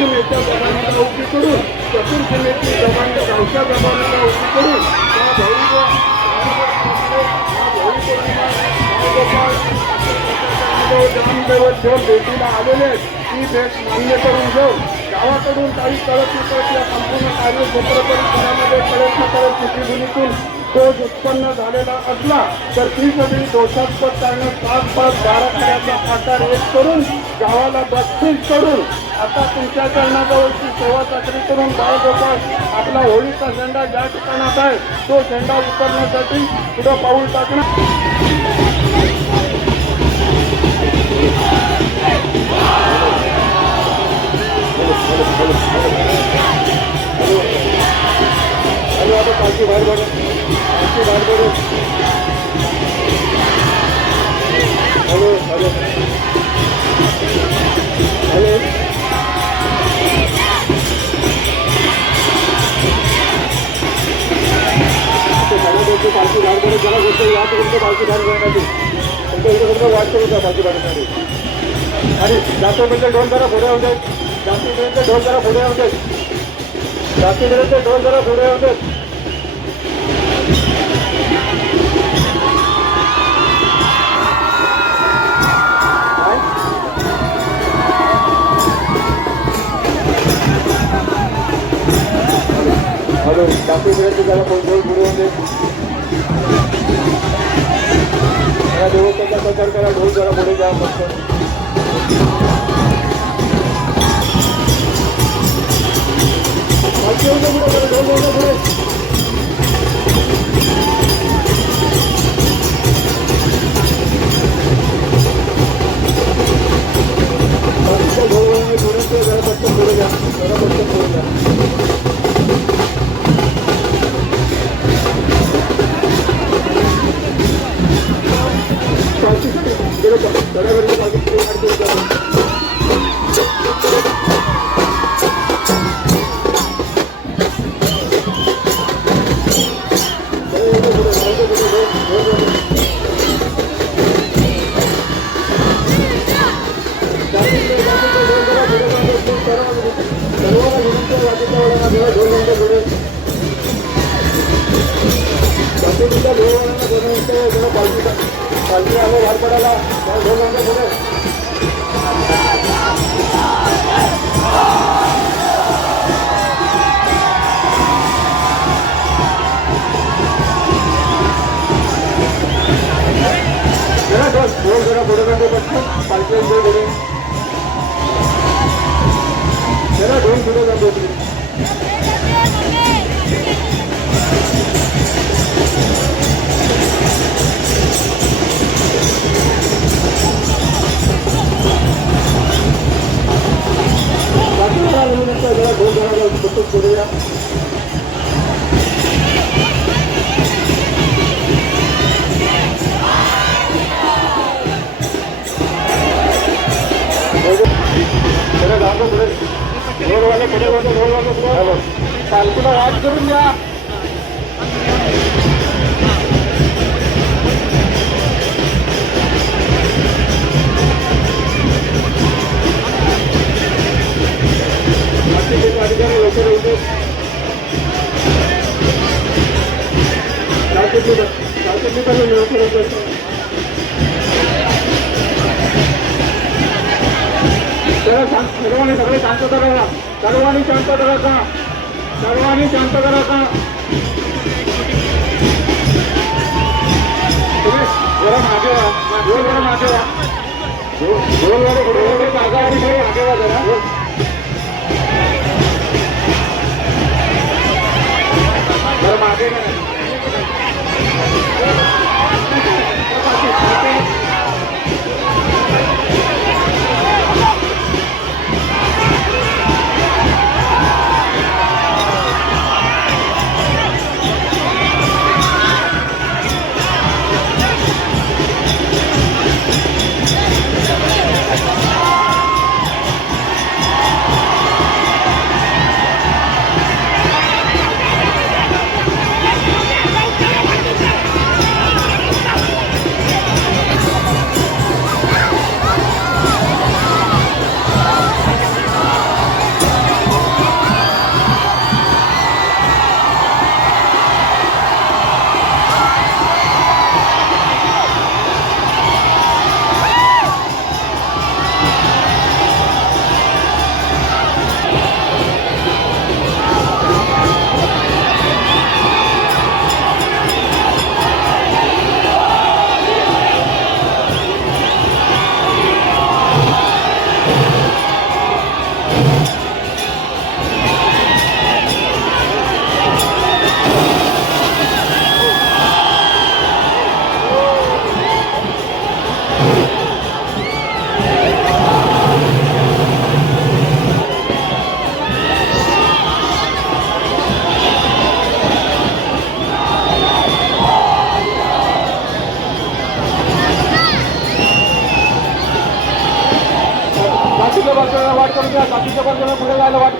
पश्चिमेच्या जमान्याला उभी करून चतुर्सीमेची जमान्य गावच्या जमान्याला उभी करून घेऊन भेटीला आलेले ती भेट मान्य करून घेऊन गावाकडून काही कळत नकळत या संपूर्ण कार्यक्षेत्राकडे घरामध्ये प्रयत्न करत कृषीभूमीतून दोष उत्पन्न झालेला असला तर ती सगळी दोषास्पद कारणं 5-5-12 खेळाचा आकार एक करून गावाला 32 करून आता तुमच्या चरणाजवळची सेवा चाकरी करून बाळगोपाळ आपला होळीचा झेंडा ज्या ठिकाणात आहे तो झेंडा उतरण्यासाठी पुढं पाऊल टाकणं आता पालखी बाहेर पडत पालखी बाहेर पडत हॅलो हॅलो हॅलो पालखी बाहेर पडत जरा गोष्ट यापर्यंत पालखी बाहेर करण्याची तुमच्या इथे फक्त वाट करू द्या पालखी बाहेरसाठी आणि जातोपर्यंत ढोल जरा पुढे होऊ देत जातीपर्यंत ढोल जरा पुढे होऊ देत जातीपर्यंत ढोल जरा पुढे होऊ देत हॅलो जातीपर्यंत जरा ढोल पुढे होऊ देत देवताचा प्रचार करा ढोल जरा पुढे द्या फक्त पालखी आलो बाहेर पडायला ढोल नंतर पुढे ढोल जरा पुढे नंतर बसतो पालखी पुढे जरा ढोल पुढे जातो जरा ढोल जरा करूया जरा जातो पुढे ढोलवाले पुढे होतो ढोलवाले पुढे पालखीला वाट करून द्या अधिकारी लवकर होते पण लवकर होत सर्वांनी सगळे शांतता करा सर्वांनी शांत करायचा सर्वांनी शांत करायचा तुम्ही जरा मागे ढोल जरा मागे ढोल वर पुढे मागे मागे वा जरा जरा मागे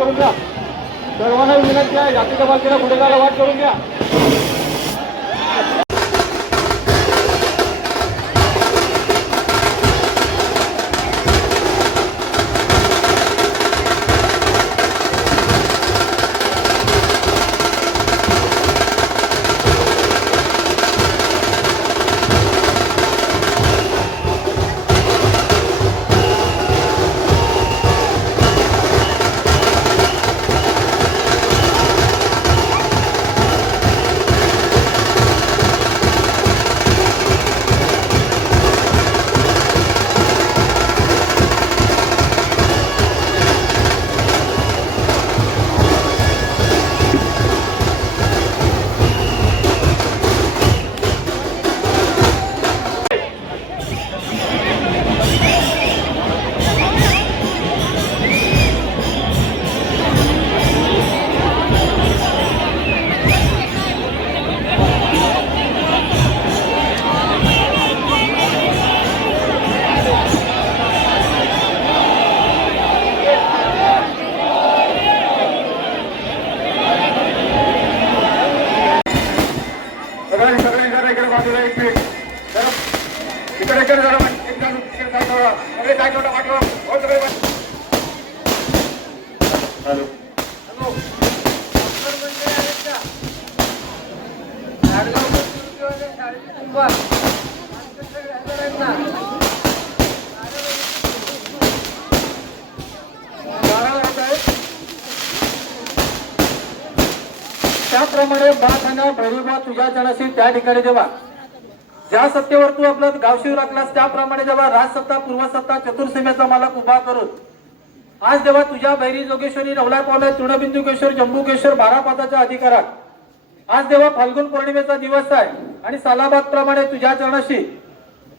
करून घ्या. सर्वांना विनंती आहे, जातीच्या बाजूला पुढे जायला वाट करून घ्या. त्याप्रमाणे बाखाना भैरवा तुझ्या जनाशी त्या ठिकाणी जेव्हा ज्या सत्तेवर तू आपलं गावशिव राखलास त्याप्रमाणे जेव्हा राजसत्ता पूर्वसत्ता चतुर्सीमेचा मालक उभा करून आज जेव्हा तुझ्या भैरी जोगेश्वरी नवला पावला तृणबिंदुकेश्वर जम्बुकेश्वर बारापादाच्या अधिकारात आज जेव्हा फाल्गुन पौर्णिमेचा दिवस आहे आणि सालाबाद प्रमाणे तुझ्या चरणाशी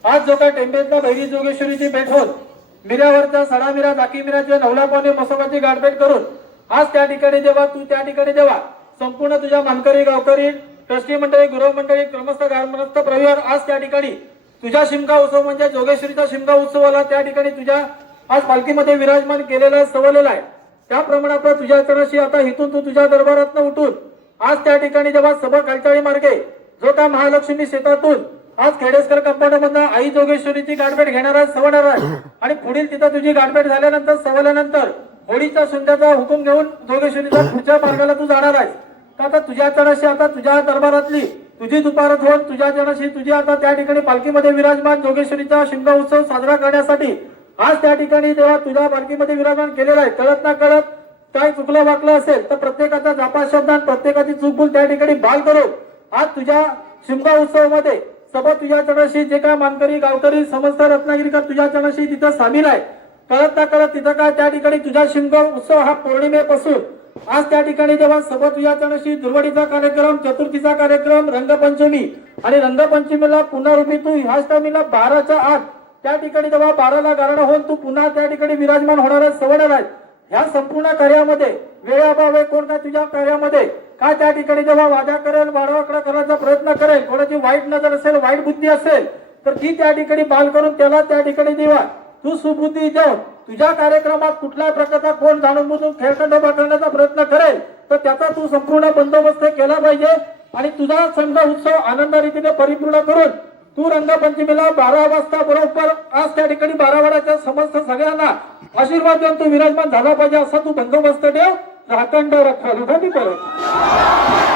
आज जो काय टेंबेतला भैरी जोगेश्वरीची भेट होत मिऱ्यावरच्या सडामिरा दाकीमिराच्या नवला पावणे मसोबाची गाठभेट करून आज त्या ठिकाणी जेव्हा तू त्या ठिकाणी जेव्हा संपूर्ण तुझ्या मानकरी गावकरी ट्रस्टी मंडळी गृह मंडळी क्रमस्थ ग्रामस्थ परिवार आज त्या ठिकाणी तुझ्या शिमगा उत्सव म्हणजे जोगेश्वरीचा शिमगा उत्सवाला त्या ठिकाणी तुझ्या आज पालखीमध्ये विराजमान केलेला आहे सवलेला आहे. त्याप्रमाणे आपण तुझ्या चरणाशी आता इथून तू तुझ्या दरबारातनं उठून आज त्या ठिकाणी जेव्हा सभा खालचाळी मार्गे जो का महालक्ष्मी शेतातून आज खेडेसकर कंपाऊंडमधून आई जोगेश्वरीची गाठभेट घेणार आहे सवणार आहे आणि पुढील तिथं तुझी गाठभेट झाल्यानंतर सवल्यानंतर होळीच्या सुंदरचा हुकूम घेऊन जोगेश्वरीच्या पुढच्या मार्गाला तू जाणार आहेस. आता तुझ्या चरणाशी आता तुझ्या दरबारातली तुझी दुपारत होऊन तुझ्या चरणाशी तुझी आता त्या ठिकाणी पालखीमध्ये विराजमान जोगेश्वरीचा शिमगा उत्सव साजरा करण्यासाठी आज त्या ठिकाणी जेव्हा तुझ्या पालखीमध्ये विराजमान केलेला आहे. कळत ना कळत काय चुकलं वाकलं असेल तर प्रत्येकाचा जापा शब्दात प्रत्येकाची चूकभूल त्या ठिकाणी बाल करून आज तुझ्या शिमगा उत्सवामध्ये सभा तुझ्या चरणाशी जे काय मानकरी गावकरी समस्त रत्नागिरीकर तुझ्या चरणाशी तिथं सामील आहे. कळत ना कळत तिथं काय त्या ठिकाणी तुझा शिमगा उत्सव हा पौर्णिमेपासून आज त्या ठिकाणी जेव्हा सभा तुझ्या चरणाशी दुर्वडीचा कार्यक्रम चतुर्थीचा कार्यक्रम रंगपंचमी आणि रंगपंचमीला पुन्हा रूपी तू ह्याच टायमीला 12च्या आत त्या ठिकाणी जेव्हा 12ला गारणं होऊन तू पुन्हा त्या ठिकाणी विराजमान होणार आहे सवणार आहे. ह्या संपूर्ण कार्यामध्ये वेळाभावे कोण काय तुझ्या कार्यामध्ये काय त्या ठिकाणी जेव्हा वादा करेल वाडावाकडा करण्याचा प्रयत्न करेल कोणाची वाईट नजर असेल वाईट बुद्धी असेल तर ती त्या ठिकाणी बाल करून त्याला त्या ठिकाणी देवा तू सुबुद्धी देऊन तुझ्या कार्यक्रमात कुठल्याही प्रकारचा कोण जाणून बुजून खेळखंडोबा करण्याचा प्रयत्न करेल तर त्याचा तू संपूर्ण बंदोबस्त केला पाहिजे आणि तुझा समजा उत्सव आनंद रीतीने परिपूर्ण करून तू रंगपंचमीला 12 वाजता बरोबर आज त्या ठिकाणी बारावाड्याच्या समस्त सगळ्यांना आशीर्वाद देऊन तू विराजमान झाला पाहिजे असा तू बंदोबस्त ठेव. राखंड रखाल उभा परत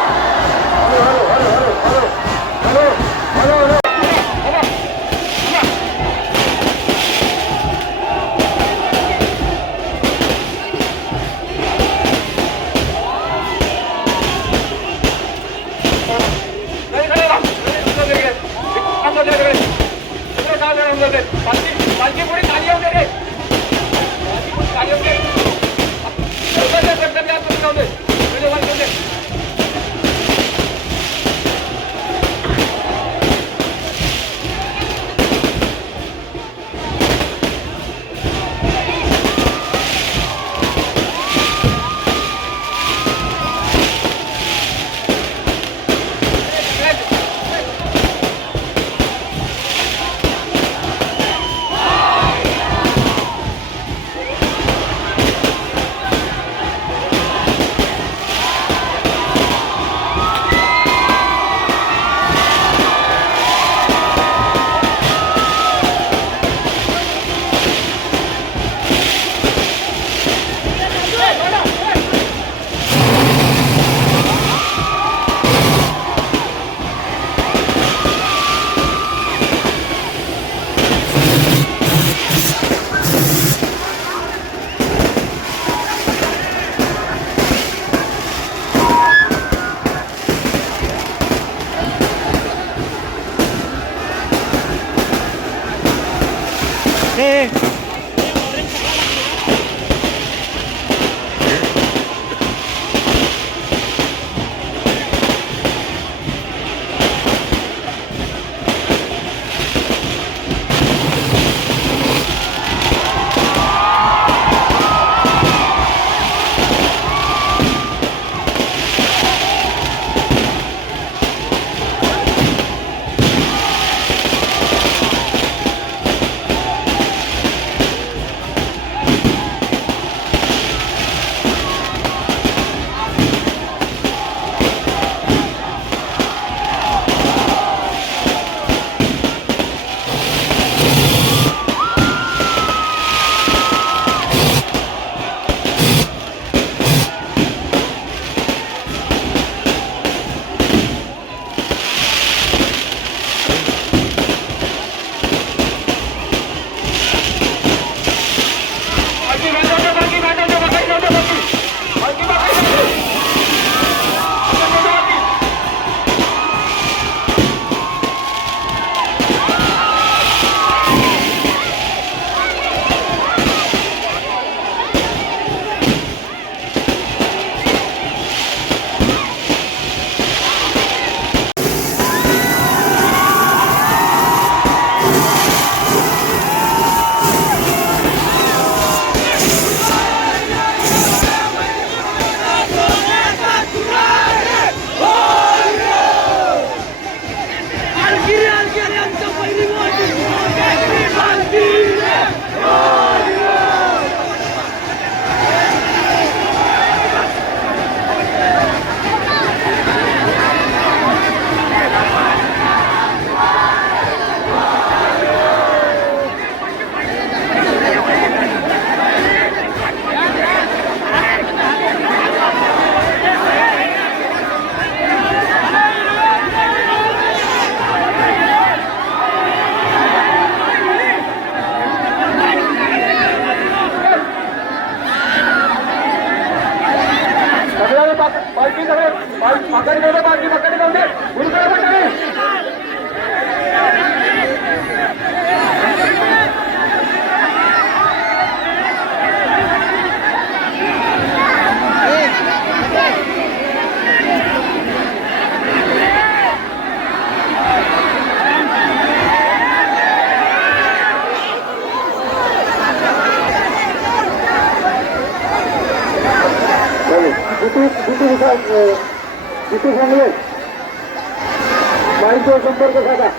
जितू सांगले माहिती संपर्क साधा